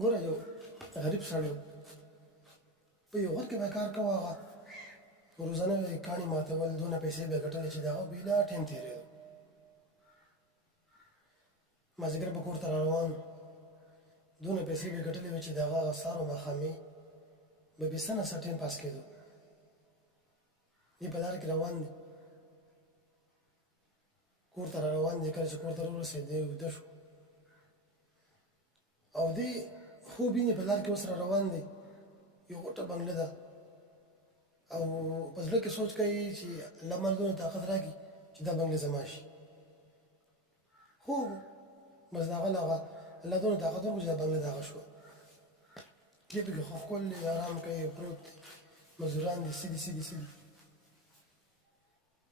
ګوره یو غریب سړی و په یو غر کې به کار کوه هغه روزانه به یې کاڼي ماتول دونه پیسې به یې ګټلې چې د هغه بېله ټایم تېرېدو مازدیګر به کور ته را روان دونه پیسې به یې ګټلې وې چې د هغه سهار او ماښامې به بې څه نه څه ټایم پاس کېدو دې په لاره کې روان دی کور ته را روان دی کله چې کور ته راورسېد دی ویده شو او دې خوب ویني په لار کې اوس را روان دی یو غوټه بنګله ده او په زړه کې سوچ کوي چې الله مال دونه طاقت راکړي چې دا بنګله زما شي خوب بس د هغه له هغه الله دونه طاقت ورکړو چې دا بنګله د هغه شوه دې پکې خوف کول دی ارام کوي پروت دی مزدوران دي سیدي سیدي سیدي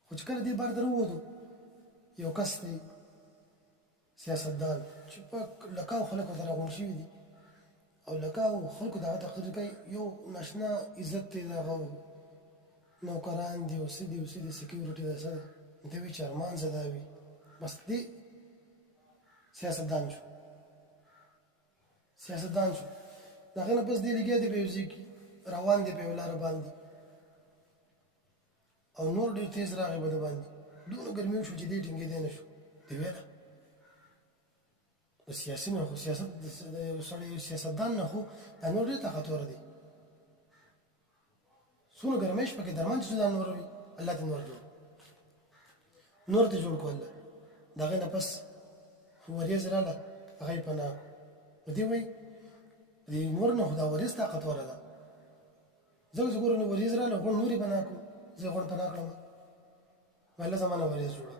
خو چې کله دې بار در ووتو یو کس دی سیاستدان چې په لکاو خلکو ته راغونډ شوي دي او لکاو خلکو د هغه تقریر کوي یو ناشنا عزت دی د هغه نوکران دي او څه دي او څه دي سکیورټي ده څه ده دی وایي چې ارمان زه دا وي بس دې سیاستدان شو سیاستدان شو د هغې نه بس دې لګیا دی په یو ځای کې روان دی په یو لاره باندې او نور ډېر تیز راغی به د باندې دونه ګرمي وشو چې دې ټینګېدی نه شو دی ویله د سیاسي نه خو سیاست د یو سړی سیاستدان نه خو دا نور ډېر طاقتور دی څونه ګرمۍ شپه کې درمان چې دا نور وي الله دې نور جوړ نور دې جوړ کړو الله د هغې نه پس وریځ راغله هغه یې پناه کړو دې وایي د نور نه خو دا وریځ طاقتوره ده ځکه چې ګوره نو وریځ راغله غوڼ نور یې پناه کړو زه یې غوڼ پناه کړم الله زما نه وریځ جوړه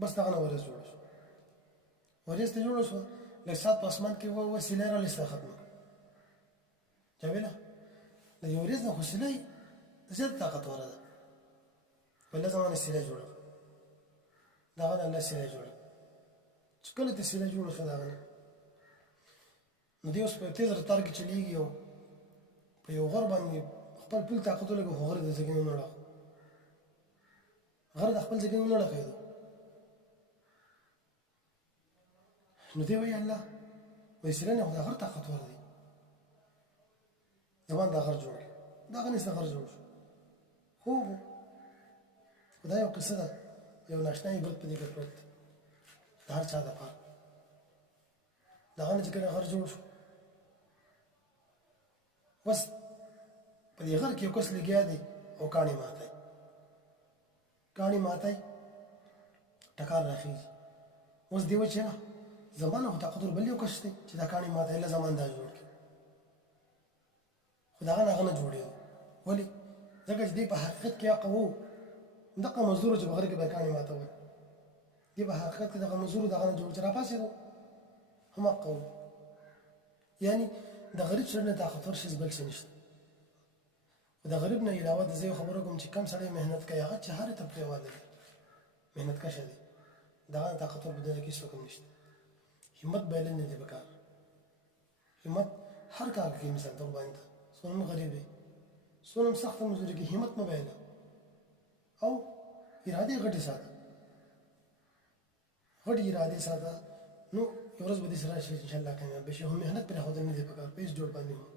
بس دغه نه وریځ جوړه شوه وریځ ته جوړه شوه لږ ساعت په اسمان کې وسیله راغلې ستا ختمه جاویله د دې وریځ نه خو سیله زیات طاقتوره ده الله زما نه سیله جوړه دغه نه الله سیله جوړه چې کله ته سیله جوړه شوه دغه نه نو دې اوس په تیز رفتار کې چلیږي او په یو غر باندې خپل پل طاقت ولګو خو غر د ځګې نه وړه غر د خپل ځګې نه وړه کېدو نو دی وایي الله وایي سیله نه خو دا غر طاقتور دی زمان دا غر جوړ کړي دغه نه غر جوړ شو خوب خو دا یو قصه ده یو ناشنا عبرت په دې کې پروت دی د هر چا دپاره دغه نه چې کله غر جوړ شو بس په دې غر کې یو کس لګیا دی او کاڼي ماتی کاڼي ماتی ټکار راخېږي اوس دی وایي چې زما نه خو طاقتور بل یو کس دی چې دا کاڼي ماتی الله زمان دا جوړ کړي خو د هغه نه هغه نه جوړېږي ولې ځکه چې دی په حقیقت کې هغه و دغه مزدور چې په غره کې به کاڼي ماتول دی په حقیقت کې دغه مزدور دغه نه جوړ چې راپاسېدو هم حق و یعنې د غریب سړي نه طاقتور شي بل څه نشته خو د غریب نه علاوه د زه یو خبره کوم چې کم سړی محنت کوي هغه چې هرې طبقې والا دی محنت کشه دی دغه نه طاقتور په دنیا کې هېڅوک هم نشته همت بایلل نه دی پکار همت هر کار کې مثال طور باندې څونه هم غریب دی څونه هم سخته مزدوري کې همت مه بایله او ارادې غټې ساته غټې ارادې ساته نو یو ورځ به دې سره راشي انشاءالله کامیاب به شي هم محنت پرېښودل نه دی پکار په هېڅ ډول باندې هم